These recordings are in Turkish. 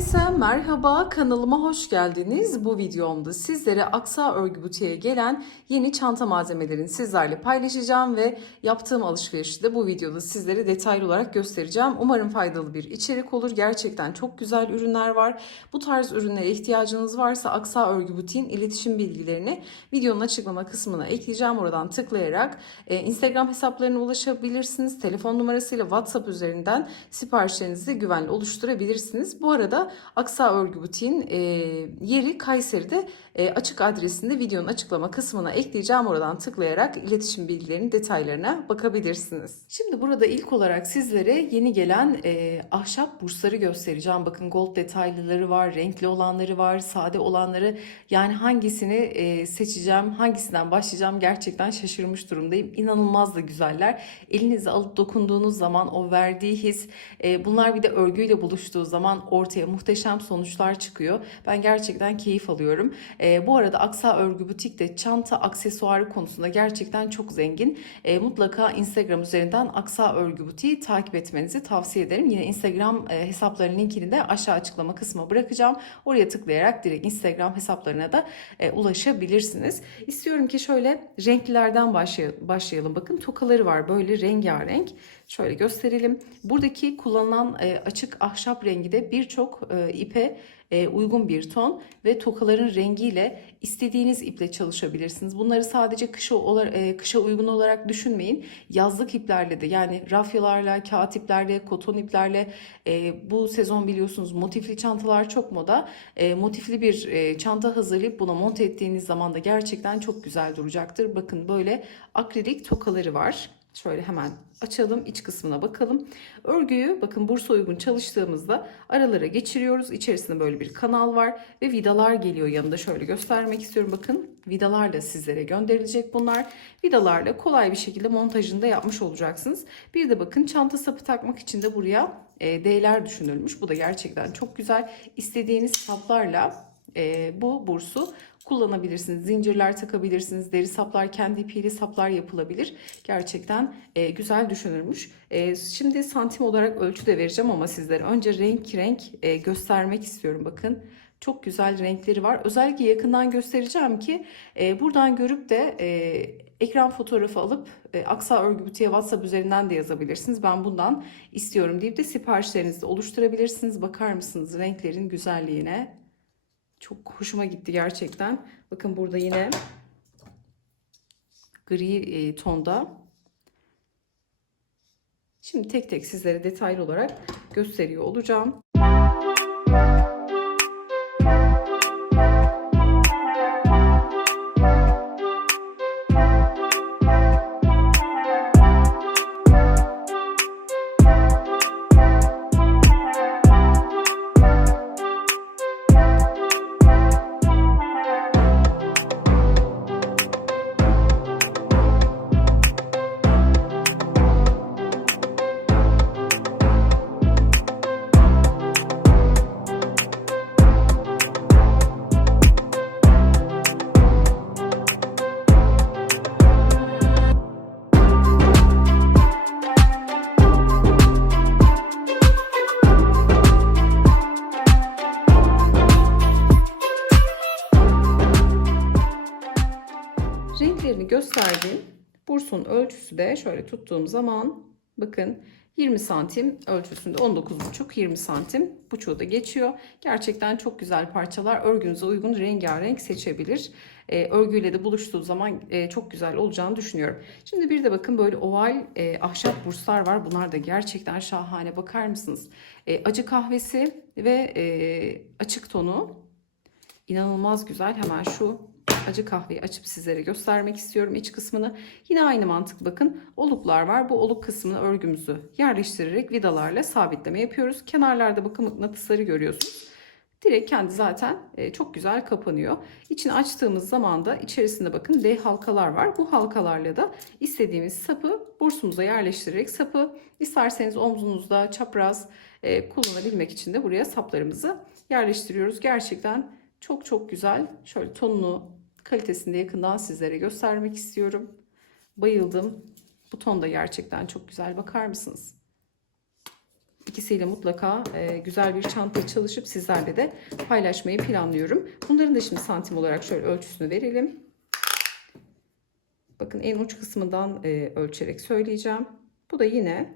Herkese merhaba, kanalıma hoş geldiniz. Bu videomda sizlere Aksa Örgü Butiğe gelen yeni çanta malzemelerini sizlerle paylaşacağım ve yaptığım alışverişi de bu videoda sizlere detaylı olarak göstereceğim. Umarım faydalı bir içerik olur. Gerçekten çok güzel ürünler var. Bu tarz ürünlere ihtiyacınız varsa Aksa Örgü Butiğin iletişim bilgilerini videonun açıklama kısmına ekleyeceğim. Oradan tıklayarak e, Instagram hesaplarına ulaşabilirsiniz. Telefon numarasıyla WhatsApp üzerinden siparişlerinizi güvenli oluşturabilirsiniz. Bu arada Aksa Örgü Butiğin e, yeri Kayseri'de e, açık adresinde videonun açıklama kısmına ekleyeceğim. Oradan tıklayarak iletişim bilgilerinin detaylarına bakabilirsiniz. Şimdi burada ilk olarak sizlere yeni gelen e, ahşap bursları göstereceğim. Bakın gold detaylıları var, renkli olanları var, sade olanları. Yani hangisini e, seçeceğim, hangisinden başlayacağım gerçekten şaşırmış durumdayım. İnanılmaz da güzeller. Elinize alıp dokunduğunuz zaman o verdiği his, e, bunlar bir de örgüyle buluştuğu zaman ortaya muhteşem sonuçlar çıkıyor. Ben gerçekten keyif alıyorum. E, bu arada Aksa Örgü Butik de çanta aksesuarı konusunda gerçekten çok zengin. E, mutlaka Instagram üzerinden Aksa Örgü Butik'i takip etmenizi tavsiye ederim. Yine Instagram e, hesaplarının linkini de aşağı açıklama kısmına bırakacağım. Oraya tıklayarak direkt Instagram hesaplarına da e, ulaşabilirsiniz. İstiyorum ki şöyle renklilerden başlay- başlayalım. Bakın tokaları var böyle rengarenk. Şöyle gösterelim. Buradaki kullanılan e, açık ahşap rengi de birçok e, ipe e, uygun bir ton ve tokaların rengiyle istediğiniz iple çalışabilirsiniz. Bunları sadece kışa, e, kışa uygun olarak düşünmeyin. Yazlık iplerle de yani rafyalarla, kağıt iplerle, koton iplerle e, bu sezon biliyorsunuz motifli çantalar çok moda. E, motifli bir e, çanta hazırlayıp buna monte ettiğiniz zaman da gerçekten çok güzel duracaktır. Bakın böyle akrilik tokaları var. Şöyle hemen açalım iç kısmına bakalım. Örgüyü bakın bursa uygun çalıştığımızda aralara geçiriyoruz. İçerisinde böyle bir kanal var ve vidalar geliyor yanında. Şöyle göstermek istiyorum. Bakın vidalar da sizlere gönderilecek bunlar. Vidalarla kolay bir şekilde montajını da yapmış olacaksınız. Bir de bakın çanta sapı takmak için de buraya e, D'ler düşünülmüş. Bu da gerçekten çok güzel. İstediğiniz saplarla e, bu bursu kullanabilirsiniz. Zincirler takabilirsiniz. Deri saplar, kendi ipiyle saplar yapılabilir. Gerçekten e, güzel düşünülmüş. E, şimdi santim olarak ölçü de vereceğim ama sizlere önce renk renk e, göstermek istiyorum. Bakın çok güzel renkleri var. Özellikle yakından göstereceğim ki e, buradan görüp de e, ekran fotoğrafı alıp e, Aksa Örgü Butiğe WhatsApp üzerinden de yazabilirsiniz. Ben bundan istiyorum deyip de siparişlerinizi oluşturabilirsiniz. Bakar mısınız renklerin güzelliğine? Çok hoşuma gitti gerçekten. Bakın burada yine gri e, tonda. Şimdi tek tek sizlere detaylı olarak gösteriyor olacağım. Bursun ölçüsü de şöyle tuttuğum zaman bakın 20 santim ölçüsünde 19,5-20 santim buçuğu da geçiyor. Gerçekten çok güzel parçalar örgünüze uygun rengarenk seçebilir. Ee, örgüyle de buluştuğu zaman e, çok güzel olacağını düşünüyorum. Şimdi bir de bakın böyle oval e, ahşap burslar var. Bunlar da gerçekten şahane bakar mısınız? E, acı kahvesi ve e, açık tonu inanılmaz güzel. Hemen şu acı kahveyi açıp sizlere göstermek istiyorum iç kısmını. Yine aynı mantık bakın oluklar var. Bu oluk kısmına örgümüzü yerleştirerek vidalarla sabitleme yapıyoruz. Kenarlarda bakın mıknatısları görüyorsunuz. Direkt kendi zaten e, çok güzel kapanıyor. İçini açtığımız zaman da içerisinde bakın D halkalar var. Bu halkalarla da istediğimiz sapı bursumuza yerleştirerek sapı isterseniz omzunuzda çapraz e, kullanabilmek için de buraya saplarımızı yerleştiriyoruz. Gerçekten çok çok güzel. Şöyle tonunu kalitesini de yakından sizlere göstermek istiyorum. Bayıldım. Bu ton da gerçekten çok güzel. Bakar mısınız? İkisiyle mutlaka e, güzel bir çanta çalışıp sizlerle de paylaşmayı planlıyorum. Bunların da şimdi santim olarak şöyle ölçüsünü verelim. Bakın en uç kısmından e, ölçerek söyleyeceğim. Bu da yine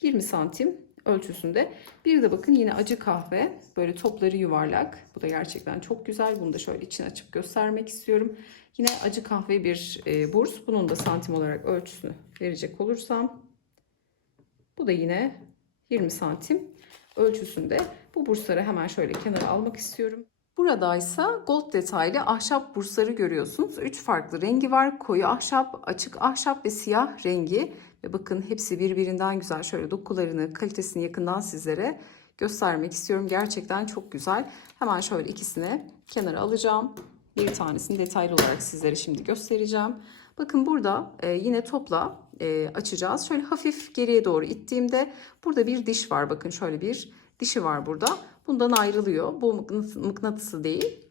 20 santim ölçüsünde. Bir de bakın yine acı kahve. Böyle topları yuvarlak. Bu da gerçekten çok güzel. Bunu da şöyle içine açıp göstermek istiyorum. Yine acı kahve bir e, burs. Bunun da santim olarak ölçüsünü verecek olursam. Bu da yine 20 santim ölçüsünde. Bu bursları hemen şöyle kenara almak istiyorum. Burada ise gold detaylı ahşap bursları görüyorsunuz. Üç farklı rengi var. Koyu ahşap, açık ahşap ve siyah rengi. Ve bakın hepsi birbirinden güzel. Şöyle dokularını, kalitesini yakından sizlere göstermek istiyorum. Gerçekten çok güzel. Hemen şöyle ikisini kenara alacağım. Bir tanesini detaylı olarak sizlere şimdi göstereceğim. Bakın burada e, yine topla e, açacağız. Şöyle hafif geriye doğru ittiğimde burada bir diş var. Bakın şöyle bir dişi var burada. Bundan ayrılıyor. Bu mıknatıs, mıknatısı değil.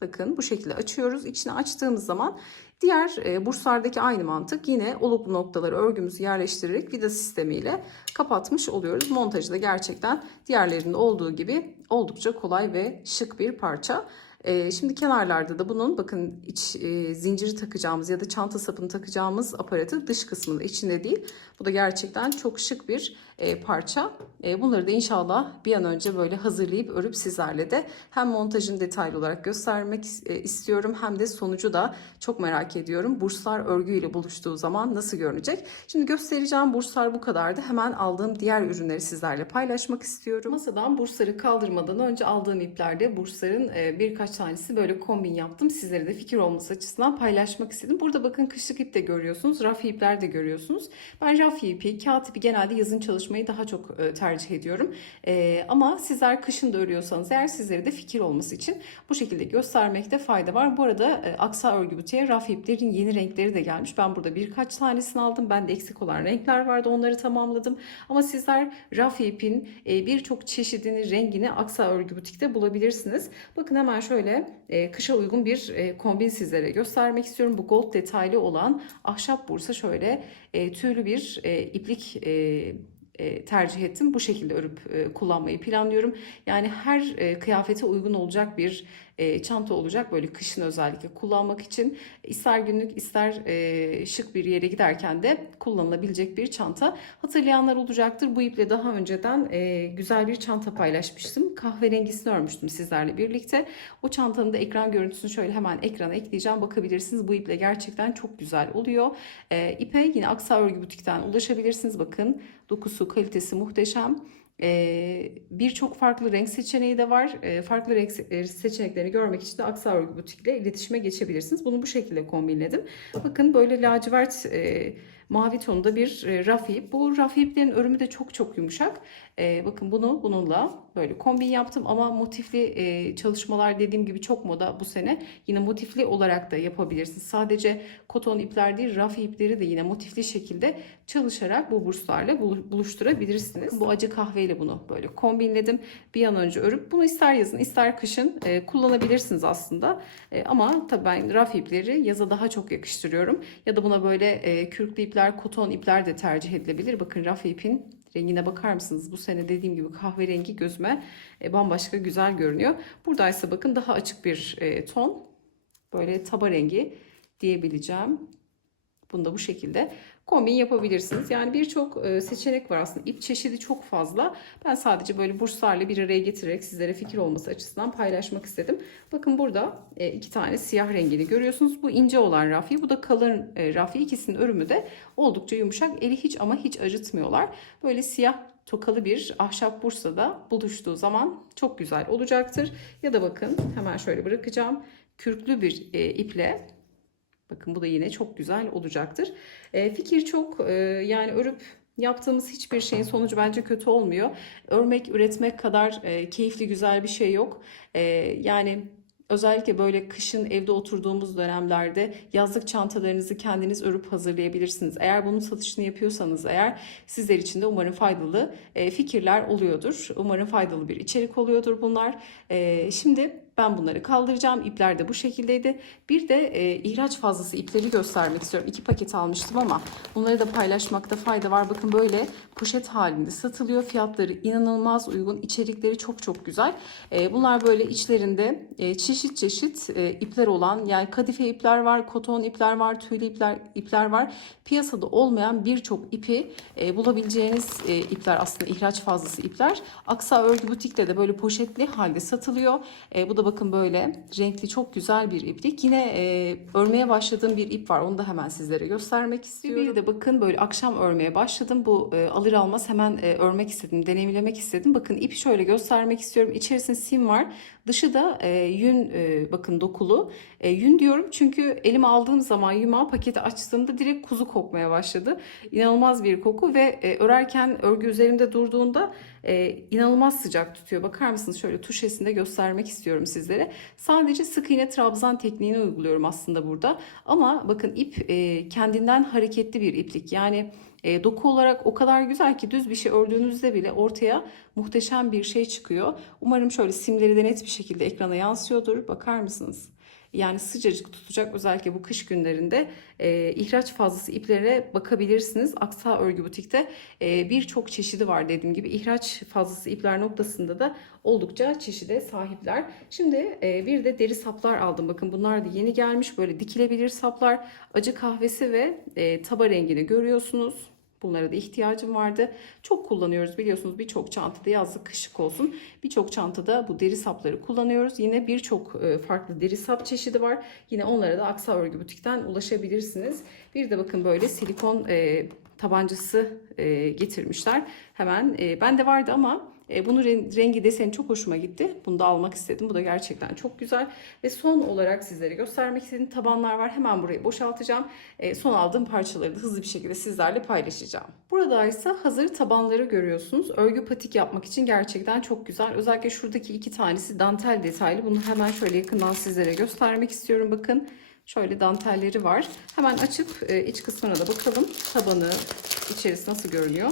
Bakın bu şekilde açıyoruz. İçine açtığımız zaman diğer e, burslardaki aynı mantık yine oluklu noktaları örgümüzü yerleştirerek vida sistemiyle kapatmış oluyoruz. Montajı da gerçekten diğerlerinde olduğu gibi oldukça kolay ve şık bir parça. Ee, şimdi kenarlarda da bunun bakın iç e, zinciri takacağımız ya da çanta sapını takacağımız aparatı dış kısmında içinde değil. Bu da gerçekten çok şık bir e, parça. E, bunları da inşallah bir an önce böyle hazırlayıp örüp sizlerle de hem montajını detaylı olarak göstermek e, istiyorum hem de sonucu da çok merak ediyorum. Burslar örgüyle buluştuğu zaman nasıl görünecek? Şimdi göstereceğim burslar bu kadardı. Hemen aldığım diğer ürünleri sizlerle paylaşmak istiyorum. Masadan bursları kaldırmadan önce aldığım iplerde bursların e, birkaç tanesi böyle kombin yaptım. Sizlere de fikir olması açısından paylaşmak istedim. Burada bakın kışlık ip de görüyorsunuz. Rafi ipler de görüyorsunuz. Ben rafi ipi, kağıt ipi genelde yazın çalışmayı daha çok e, tercih ediyorum. E, ama sizler kışın da örüyorsanız eğer sizlere de fikir olması için bu şekilde göstermekte fayda var. Bu arada e, Aksa Örgü Butiğe rafi iplerin yeni renkleri de gelmiş. Ben burada birkaç tanesini aldım. Ben de eksik olan renkler vardı. Onları tamamladım. Ama sizler rafi ipin birçok çeşidini, rengini Aksa Örgü Butik'te bulabilirsiniz. Bakın hemen şöyle kışa uygun bir kombin sizlere göstermek istiyorum. Bu gold detaylı olan ahşap bursa şöyle tüylü bir iplik e, tercih ettim. Bu şekilde örüp e, kullanmayı planlıyorum. Yani her e, kıyafete uygun olacak bir e, çanta olacak. Böyle kışın özellikle kullanmak için ister günlük ister e, şık bir yere giderken de kullanılabilecek bir çanta. Hatırlayanlar olacaktır. Bu iple daha önceden e, güzel bir çanta paylaşmıştım. Kahverengisini örmüştüm sizlerle birlikte. O çantanın da ekran görüntüsünü şöyle hemen ekrana ekleyeceğim. Bakabilirsiniz. Bu iple gerçekten çok güzel oluyor. E, ipe yine Aksa Örgü Butik'ten ulaşabilirsiniz. Bakın dokusu kalitesi muhteşem. Birçok farklı renk seçeneği de var. Farklı renk se- seçeneklerini görmek için de Aksa Örgü Butik ile iletişime geçebilirsiniz. Bunu bu şekilde kombinledim. Bakın böyle lacivert mavi tonda bir e, raf ip. Bu raf iplerin örümü de çok çok yumuşak. E, bakın bunu bununla böyle kombin yaptım ama motifli e, çalışmalar dediğim gibi çok moda bu sene. Yine motifli olarak da yapabilirsiniz. Sadece koton ipler değil raf ipleri de yine motifli şekilde çalışarak bu burslarla bul- buluşturabilirsiniz. Bu acı kahveyle bunu böyle kombinledim. Bir an önce örüp bunu ister yazın ister kışın e, kullanabilirsiniz aslında. E, ama tabii ben raf ipleri yaza daha çok yakıştırıyorum. Ya da buna böyle e, kürklü ipler, koton ipler de tercih edilebilir. Bakın raf ipin rengine bakar mısınız? Bu sene dediğim gibi kahverengi gözüme e, bambaşka güzel görünüyor. Buradaysa bakın daha açık bir e, ton. Böyle taba rengi diyebileceğim. Bunu da bu şekilde kombin yapabilirsiniz. Yani birçok e, seçenek var aslında. İp çeşidi çok fazla. Ben sadece böyle burslarla bir araya getirerek sizlere fikir olması açısından paylaşmak istedim. Bakın burada e, iki tane siyah rengini görüyorsunuz. Bu ince olan rafi, bu da kalın e, rafi. İkisinin örümü de oldukça yumuşak. Eli hiç ama hiç acıtmıyorlar. Böyle siyah tokalı bir ahşap bursada buluştuğu zaman çok güzel olacaktır. Ya da bakın hemen şöyle bırakacağım. Kürklü bir iple Bakın bu da yine çok güzel olacaktır. E, fikir çok e, yani örüp yaptığımız hiçbir şeyin sonucu bence kötü olmuyor. Örmek, üretmek kadar e, keyifli güzel bir şey yok. E, yani özellikle böyle kışın evde oturduğumuz dönemlerde yazlık çantalarınızı kendiniz örüp hazırlayabilirsiniz. Eğer bunun satışını yapıyorsanız eğer sizler için de umarım faydalı e, fikirler oluyordur. Umarım faydalı bir içerik oluyordur bunlar. E, şimdi ben bunları kaldıracağım. İpler de bu şekildeydi. Bir de e, ihraç fazlası ipleri göstermek istiyorum. İki paket almıştım ama bunları da paylaşmakta fayda var. Bakın böyle poşet halinde satılıyor. Fiyatları inanılmaz uygun. İçerikleri çok çok güzel. E, bunlar böyle içlerinde e, çeşit çeşit e, ipler olan yani kadife ipler var, koton ipler var, tüylü ipler ipler var. Piyasada olmayan birçok ipi e, bulabileceğiniz e, ipler aslında ihraç fazlası ipler. Aksa Örgü Butik'te de böyle poşetli halde satılıyor. E, bu da bakın böyle renkli çok güzel bir iplik. Yine e, örmeye başladığım bir ip var. Onu da hemen sizlere göstermek istiyorum. Bir de bakın böyle akşam örmeye başladım. Bu e, alır almaz hemen e, örmek istedim, deneyimlemek istedim. Bakın ipi şöyle göstermek istiyorum. İçerisinde sim var. Dışı da e, yün e, bakın dokulu. E, yün diyorum çünkü elime aldığım zaman yumağı paketi açtığımda direkt kuzu kokmaya başladı. İnanılmaz bir koku ve e, örerken örgü üzerimde durduğunda e, inanılmaz sıcak tutuyor. Bakar mısınız şöyle tuşesinde göstermek istiyorum sizlere. Sadece sık iğne trabzan tekniğini uyguluyorum aslında burada. Ama bakın ip e, kendinden hareketli bir iplik. Yani e, doku olarak o kadar güzel ki düz bir şey ördüğünüzde bile ortaya muhteşem bir şey çıkıyor. Umarım şöyle simleri de net bir şekilde ekrana yansıyordur. Bakar mısınız? Yani sıcacık tutacak özellikle bu kış günlerinde e, ihraç fazlası iplere bakabilirsiniz. Aksa Örgü Butik'te e, birçok çeşidi var dediğim gibi. ihraç fazlası ipler noktasında da oldukça çeşide sahipler. Şimdi e, bir de deri saplar aldım. Bakın bunlar da yeni gelmiş. Böyle dikilebilir saplar. Acı kahvesi ve e, taba rengini görüyorsunuz. Bunlara da ihtiyacım vardı. Çok kullanıyoruz biliyorsunuz birçok çantada yazlık kışık olsun. Birçok çantada bu deri sapları kullanıyoruz. Yine birçok e, farklı deri sap çeşidi var. Yine onlara da Aksa Örgü Butik'ten ulaşabilirsiniz. Bir de bakın böyle silikon e, tabancası e, getirmişler. Hemen bende vardı ama e, bunun rengi deseni çok hoşuma gitti. Bunu da almak istedim. Bu da gerçekten çok güzel. Ve son olarak sizlere göstermek istediğim tabanlar var. Hemen burayı boşaltacağım. E, son aldığım parçaları da hızlı bir şekilde sizlerle paylaşacağım. Burada ise hazır tabanları görüyorsunuz. Örgü patik yapmak için gerçekten çok güzel. Özellikle şuradaki iki tanesi dantel detaylı. Bunu hemen şöyle yakından sizlere göstermek istiyorum. Bakın. Şöyle dantelleri var. Hemen açıp e, iç kısmına da bakalım. Tabanı içerisi nasıl görünüyor.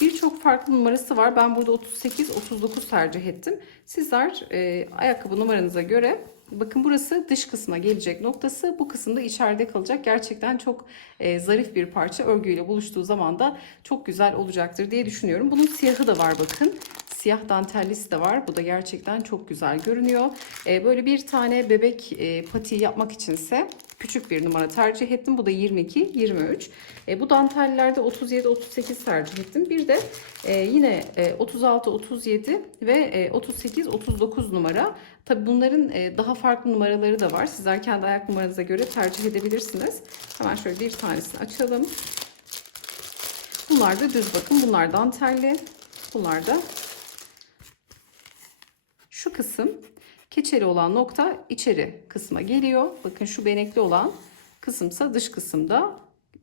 Birçok farklı numarası var. Ben burada 38, 39 tercih ettim. Sizler e, ayakkabı numaranıza göre bakın burası dış kısma gelecek noktası. Bu kısımda içeride kalacak. Gerçekten çok e, zarif bir parça. Örgüyle buluştuğu zaman da çok güzel olacaktır diye düşünüyorum. Bunun siyahı da var bakın. Siyah dantellisi de var. Bu da gerçekten çok güzel görünüyor. E, böyle bir tane bebek e, patiği yapmak içinse küçük bir numara tercih ettim. Bu da 22, 23. E, bu dantellerde 37, 38 tercih ettim. Bir de e, yine e, 36, 37 ve e, 38, 39 numara. Tabi bunların e, daha farklı numaraları da var. Sizler kendi ayak numaranıza göre tercih edebilirsiniz. Hemen şöyle bir tanesini açalım. Bunlar da düz bakın. Bunlar dantelli. Bunlar da şu kısım keçeli olan nokta içeri kısma geliyor. Bakın şu benekli olan kısımsa dış kısımda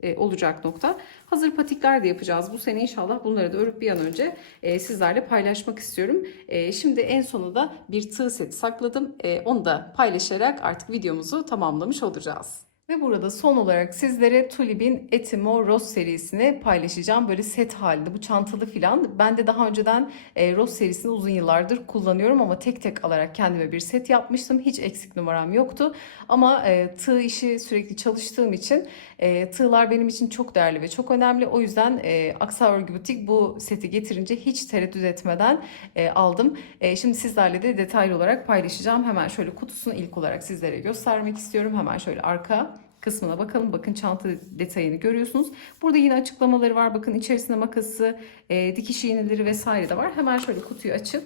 e, olacak nokta. Hazır patikler de yapacağız bu sene inşallah bunları da örüp bir an önce e, sizlerle paylaşmak istiyorum. E, şimdi en sonu da bir tığ seti sakladım. Onu da paylaşarak artık videomuzu tamamlamış olacağız. Ve burada son olarak sizlere Tulib'in Etimo Rose serisini paylaşacağım. Böyle set halinde bu çantalı filan. Ben de daha önceden e, Rose serisini uzun yıllardır kullanıyorum ama tek tek alarak kendime bir set yapmıştım. Hiç eksik numaram yoktu. Ama e, tığ işi sürekli çalıştığım için e, tığlar benim için çok değerli ve çok önemli. O yüzden e, Aksa Örgü Butik bu seti getirince hiç tereddüt etmeden e, aldım. E, şimdi sizlerle de detaylı olarak paylaşacağım. Hemen şöyle kutusunu ilk olarak sizlere göstermek istiyorum. Hemen şöyle arka kısmına bakalım. Bakın çanta detayını görüyorsunuz. Burada yine açıklamaları var. Bakın içerisinde makası, e, dikiş iğneleri vesaire de var. Hemen şöyle kutuyu açıp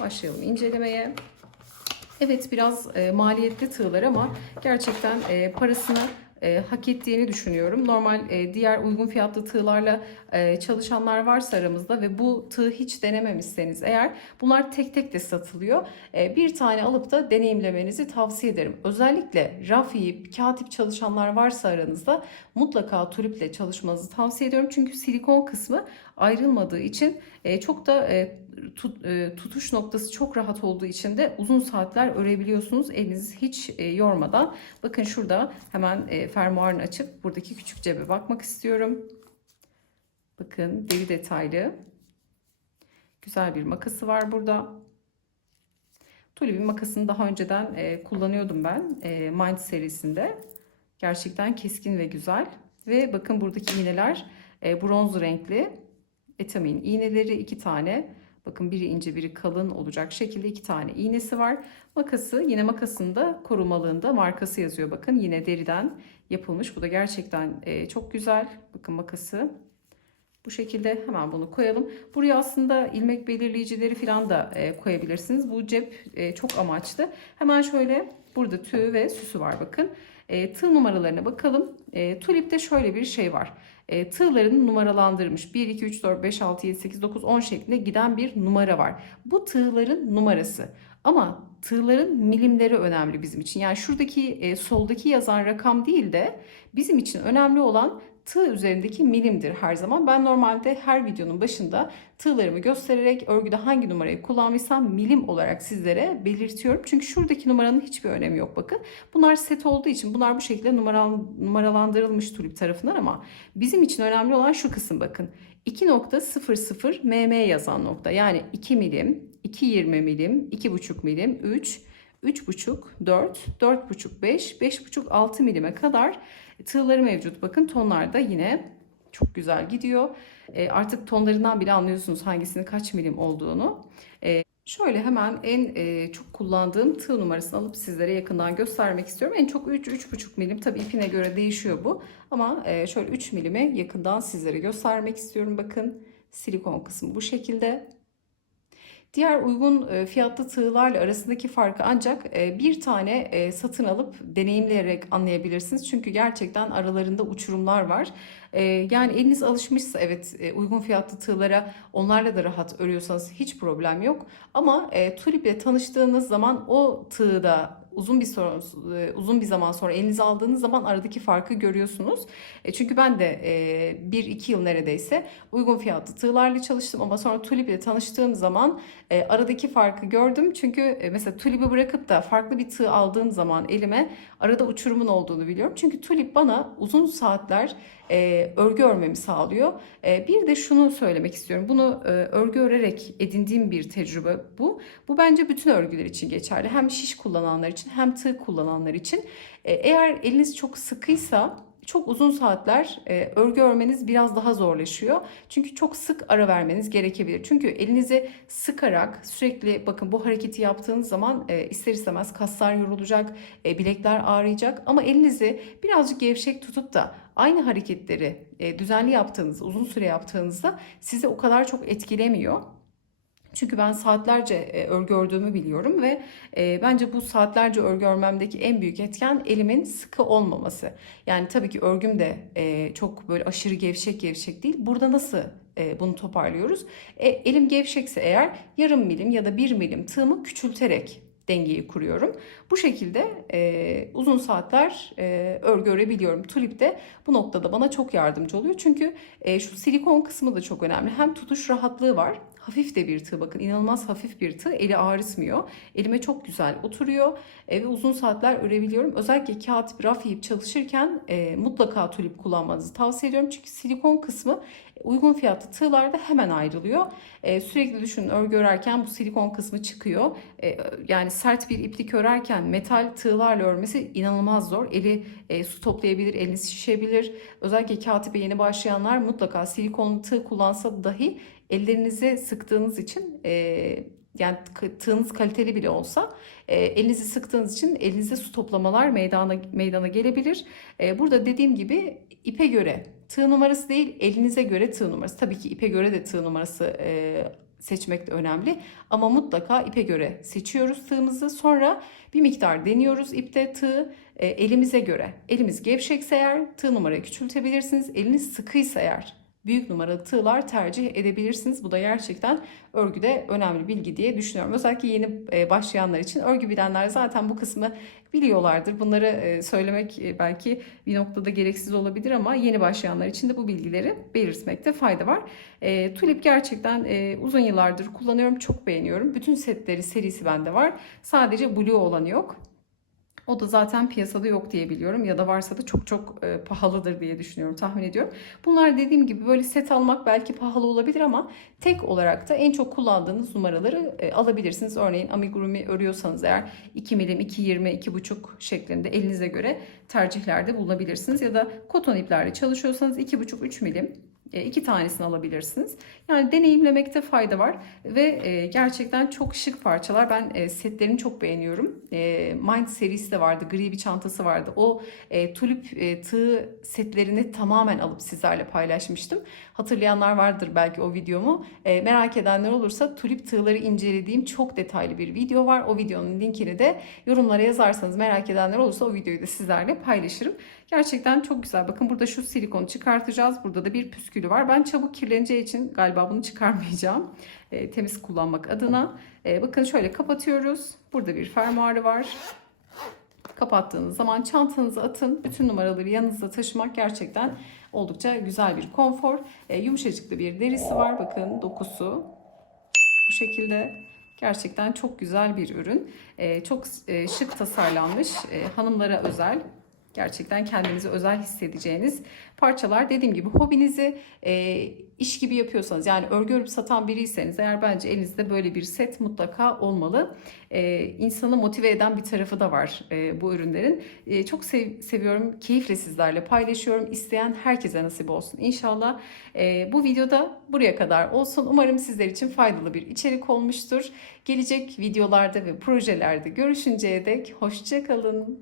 başlayalım incelemeye. Evet biraz e, maliyetli tığlar ama gerçekten e, parasını e, hak ettiğini düşünüyorum. Normal e, diğer uygun fiyatlı tığlarla e, çalışanlar varsa aramızda ve bu tığ hiç denememişseniz eğer bunlar tek tek de satılıyor. E, bir tane alıp da deneyimlemenizi tavsiye ederim. Özellikle raf yiyip katip çalışanlar varsa aranızda mutlaka tuliple çalışmanızı tavsiye ediyorum. Çünkü silikon kısmı ayrılmadığı için e, çok da e, tut, e, tutuş noktası çok rahat olduğu için de uzun saatler örebiliyorsunuz elinizi hiç e, yormadan. Bakın şurada hemen e, fermuarını açıp buradaki küçük cebe bakmak istiyorum. Bakın deri detaylı. Güzel bir makası var burada. Tulip'in makasını daha önceden e, kullanıyordum ben e, Mind serisinde. Gerçekten keskin ve güzel. Ve bakın buradaki iğneler e, bronz renkli. Etamin iğneleri iki tane. Bakın biri ince biri kalın olacak şekilde iki tane iğnesi var. Makası yine makasında korumalığında markası yazıyor. Bakın yine deriden yapılmış. Bu da gerçekten e, çok güzel. Bakın makası. Bu şekilde hemen bunu koyalım. Buraya aslında ilmek belirleyicileri falan da e, koyabilirsiniz. Bu cep e, çok amaçlı. Hemen şöyle burada tüy ve süsü var bakın. E, tığ numaralarına bakalım. E, tulipte şöyle bir şey var. E, tığların numaralandırılmış 1, 2, 3, 4, 5, 6, 7, 8, 9, 10 şeklinde giden bir numara var. Bu tığların numarası. Ama tığların milimleri önemli bizim için. Yani şuradaki e, soldaki yazan rakam değil de bizim için önemli olan tığ üzerindeki milimdir her zaman. Ben normalde her videonun başında tığlarımı göstererek örgüde hangi numarayı kullanmışsam milim olarak sizlere belirtiyorum. Çünkü şuradaki numaranın hiçbir önemi yok bakın. Bunlar set olduğu için bunlar bu şekilde numaral, numaralandırılmış tulip tarafından ama bizim için önemli olan şu kısım bakın. 2.00 mm yazan nokta yani 2 milim, 2.20 milim, 2.5 milim, 3, 3.5, 4, 4.5, 5, 5.5, 6 milime kadar tığları mevcut. Bakın tonlar da yine çok güzel gidiyor. E, artık tonlarından bile anlıyorsunuz hangisinin kaç milim olduğunu. E, şöyle hemen en e, çok kullandığım tığ numarasını alıp sizlere yakından göstermek istiyorum. En çok 3-3,5 milim. Tabii ipine göre değişiyor bu. Ama e, şöyle 3 milime yakından sizlere göstermek istiyorum. Bakın silikon kısmı bu şekilde. Diğer uygun e, fiyatlı tığlarla arasındaki farkı ancak e, bir tane e, satın alıp deneyimleyerek anlayabilirsiniz. Çünkü gerçekten aralarında uçurumlar var. Yani eliniz alışmışsa evet uygun fiyatlı tığlara onlarla da rahat örüyorsanız hiç problem yok. Ama tuliple tanıştığınız zaman o tığda uzun bir sonra, uzun bir zaman sonra elinize aldığınız zaman aradaki farkı görüyorsunuz. E, çünkü ben de e, bir iki yıl neredeyse uygun fiyatlı tığlarla çalıştım ama sonra tulip ile tanıştığım zaman e, aradaki farkı gördüm. Çünkü mesela tulipi bırakıp da farklı bir tığ aldığım zaman elime arada uçurumun olduğunu biliyorum. Çünkü tulip bana uzun saatler örgü örmemi sağlıyor. bir de şunu söylemek istiyorum. Bunu örgü örerek edindiğim bir tecrübe bu. Bu bence bütün örgüler için geçerli. Hem şiş kullananlar için hem tığ kullananlar için. eğer eliniz çok sıkıysa çok uzun saatler e, örgü örmeniz biraz daha zorlaşıyor. Çünkü çok sık ara vermeniz gerekebilir. Çünkü elinizi sıkarak sürekli bakın bu hareketi yaptığınız zaman e, ister istemez kaslar yorulacak, e, bilekler ağrıyacak. Ama elinizi birazcık gevşek tutup da aynı hareketleri e, düzenli yaptığınız, uzun süre yaptığınızda sizi o kadar çok etkilemiyor. Çünkü ben saatlerce e, örgü ördüğümü biliyorum ve e, bence bu saatlerce örgü örmemdeki en büyük etken elimin sıkı olmaması. Yani tabii ki örgüm de e, çok böyle aşırı gevşek gevşek değil. Burada nasıl bunu toparlıyoruz? Elim gevşekse eğer yarım milim ya da bir milim tığımı küçülterek dengeyi kuruyorum. Bu şekilde e, uzun saatler e, örgü örebiliyorum. Tulip de bu noktada bana çok yardımcı oluyor. Çünkü e, şu silikon kısmı da çok önemli. Hem tutuş rahatlığı var. Hafif de bir tığ bakın inanılmaz hafif bir tığ. Eli ağrıtmıyor. Elime çok güzel oturuyor e, ve uzun saatler örebiliyorum. Özellikle kağıt raf yiyip çalışırken e, mutlaka tulip kullanmanızı tavsiye ediyorum. Çünkü silikon kısmı uygun fiyatlı tığlarda hemen ayrılıyor. E, sürekli düşünün örgü örerken bu silikon kısmı çıkıyor. E, yani sert bir iplik örerken metal tığlarla örmesi inanılmaz zor. Eli e, su toplayabilir, eliniz şişebilir. Özellikle katibe yeni başlayanlar mutlaka silikonlu tığ kullansa dahi ellerinizi sıktığınız için yani tığınız kaliteli bile olsa e, elinizi sıktığınız için elinize su toplamalar meydana meydana gelebilir. E, burada dediğim gibi ipe göre tığ numarası değil elinize göre tığ numarası. Tabii ki ipe göre de tığ numarası e, seçmek de önemli. Ama mutlaka ipe göre seçiyoruz tığımızı. Sonra bir miktar deniyoruz ipte tığ e, elimize göre. Elimiz gevşekse eğer tığ numarayı küçültebilirsiniz. Eliniz sıkıysa eğer büyük numaralı tığlar tercih edebilirsiniz. Bu da gerçekten örgüde önemli bilgi diye düşünüyorum. Özellikle yeni e, başlayanlar için örgü bilenler zaten bu kısmı biliyorlardır. Bunları e, söylemek e, belki bir noktada gereksiz olabilir ama yeni başlayanlar için de bu bilgileri belirtmekte fayda var. Tulip gerçekten uzun yıllardır kullanıyorum. Çok beğeniyorum. Bütün setleri serisi bende var. Sadece blue olanı yok. O da zaten piyasada yok diye biliyorum ya da varsa da çok çok e, pahalıdır diye düşünüyorum, tahmin ediyorum. Bunlar dediğim gibi böyle set almak belki pahalı olabilir ama tek olarak da en çok kullandığınız numaraları e, alabilirsiniz. Örneğin amigurumi örüyorsanız eğer 2 milim, 2.20, 2.5 şeklinde elinize göre tercihlerde bulunabilirsiniz. Ya da koton iplerle çalışıyorsanız 2.5-3 milim iki tanesini alabilirsiniz. Yani deneyimlemekte fayda var ve e, gerçekten çok şık parçalar. Ben e, setlerini çok beğeniyorum. E, Mind serisi de vardı, gri bir çantası vardı. O e, tulip e, tığ setlerini tamamen alıp sizlerle paylaşmıştım. Hatırlayanlar vardır belki o videomu. E, merak edenler olursa tulip tığları incelediğim çok detaylı bir video var. O videonun linkini de yorumlara yazarsanız merak edenler olursa o videoyu da sizlerle paylaşırım. Gerçekten çok güzel. Bakın burada şu silikonu çıkartacağız. Burada da bir püskülü var. Ben çabuk kirleneceği için galiba bunu çıkarmayacağım. E, temiz kullanmak adına. E, bakın şöyle kapatıyoruz. Burada bir fermuarı var. Kapattığınız zaman çantanızı atın. Bütün numaraları yanınızda taşımak gerçekten oldukça güzel bir konfor. E, yumuşacık da bir derisi var. Bakın dokusu bu şekilde. Gerçekten çok güzel bir ürün. E, çok e, şık tasarlanmış. E, hanımlara özel. Gerçekten kendinizi özel hissedeceğiniz parçalar. Dediğim gibi hobinizi e, iş gibi yapıyorsanız yani örgü örüp satan biriyseniz eğer bence elinizde böyle bir set mutlaka olmalı. E, insanı motive eden bir tarafı da var e, bu ürünlerin. E, çok sev- seviyorum. Keyifle sizlerle paylaşıyorum. İsteyen herkese nasip olsun. İnşallah e, bu videoda buraya kadar olsun. Umarım sizler için faydalı bir içerik olmuştur. Gelecek videolarda ve projelerde görüşünceye dek hoşça kalın.